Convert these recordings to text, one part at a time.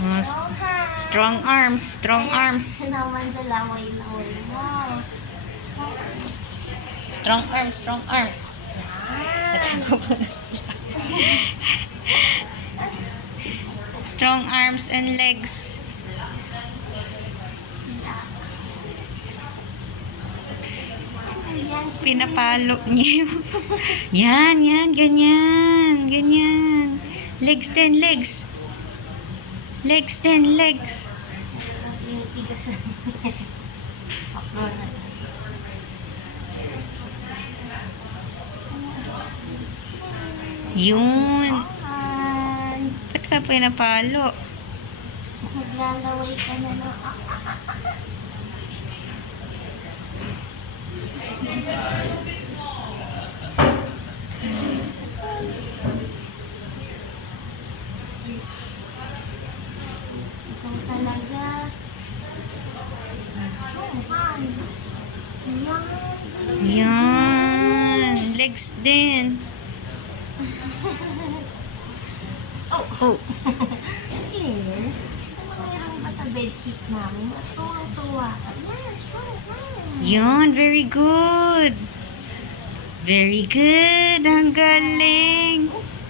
Oh, strong arms, strong arms. Naman sa laway-laway mo. Strong arms, strong arms. At po na sila. Strong arms and legs. Pinapalo niya yung... Yan, yan, ganyan, ganyan. Legs din, legs. Legs din, legs. Tinitigas na. Upload na. Yun. Ba't ka pinapalo? Maglalaway ka na no. Ikaw talaga. Yan. Legs din. Oh. Oh. Claire, ano mayroon ba sa bedsheet namin? Tuwang-tuwa ka. Yes, right. Yan, very good. Very good. Ang galing. Oops.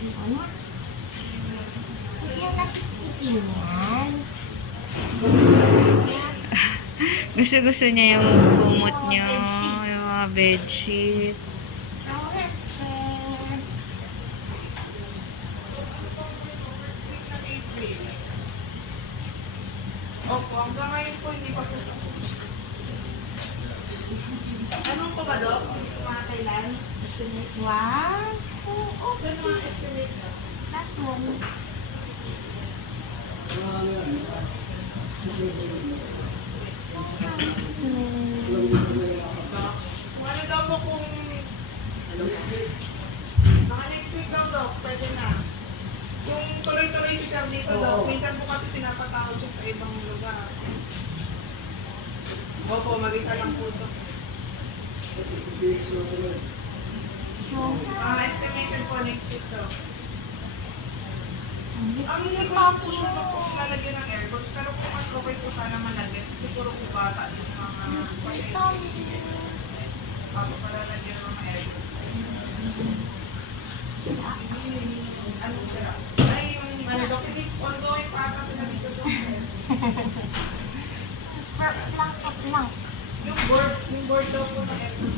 Ano? Huwag yung nasipsipin yan. Gusto-gusto niya yung kumot niya. Yung mga bedsheet. Oh, that's fair. Opo, hanggang ngayon po hindi pa po tapos. Anong pa ba, Dok? Mga kailan? Estimate? Wow. Oh, Saan mga estimate na? last one. Kung ano daw po kung... Mga next week daw, Dok, pwede na. Kung tuloy-tuloy si Sir dito, Dok, minsan po kasi pinapatawag siya sa ibang lugar. Opo, mag-isa lang po ito. Estimated po next week daw. Ang nagawa po siya na po lalagyan ng aircon, pero kung mas okay po sana malagyan, kasi puro po bata yung mga pasyente. Bago pa lalagyan ng mga aircon. Anong sarap? Ay, yung Dok, hindi ongoing pa ata sila dito sa Blank. yung board daw po ng aircon.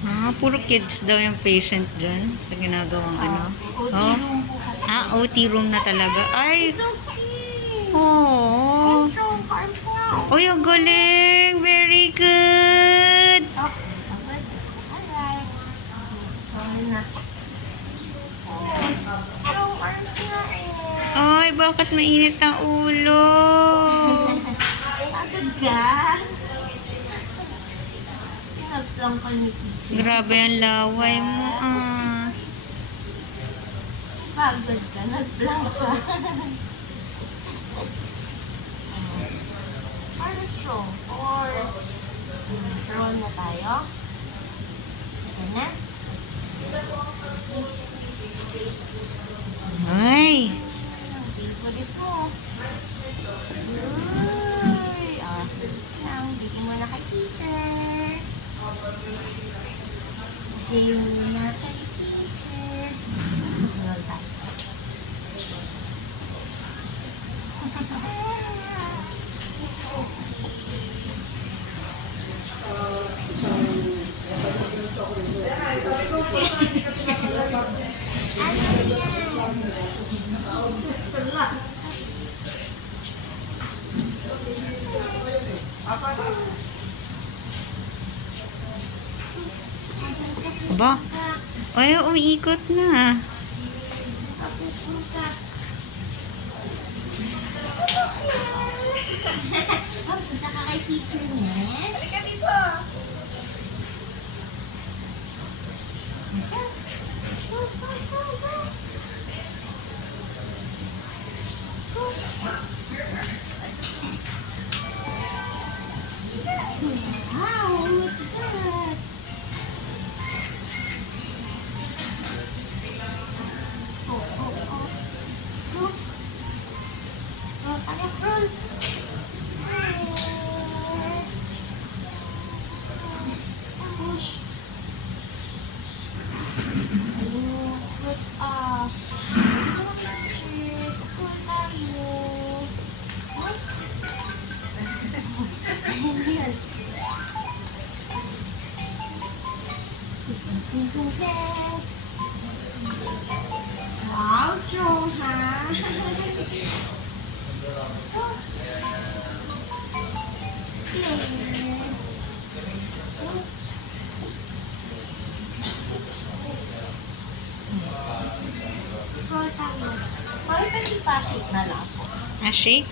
Ah, puro kids daw yung patient dyan sa ginagawang ano. OT Oh. room po kasi. OT room na talaga. Ay, It's okay. oh. Strong arms nga. Uy, ang galing. Very good. Oh, okay. Alright. Okay na. Oh, strong arms nga eh. Ay, bakit mainit ang ulo? Agad ka. Pinagplang ka ni teacher. Grabe ang laway mo, ah. Pagod ka, nagplang ka. Para strong. Or, strong na tayo. Ito na. Ay. Favorite mo. Uy. Lang, bigyan mo na kay teacher. Bigyan mo na kay teacher. Sunod tayo. Aba. Ay, umiikot na. Punta ka kay teacher, Nes. Halika dito! Wow, what's that? Oh, oh, oh. Ayun, let us. Ito lang lang, shit. Cool tayo. What? Hindi yan. Wow, strong, ha? Oh. Okay. Oops. Control tayo. Bakit hindi pa shake na lang? Ah, shake?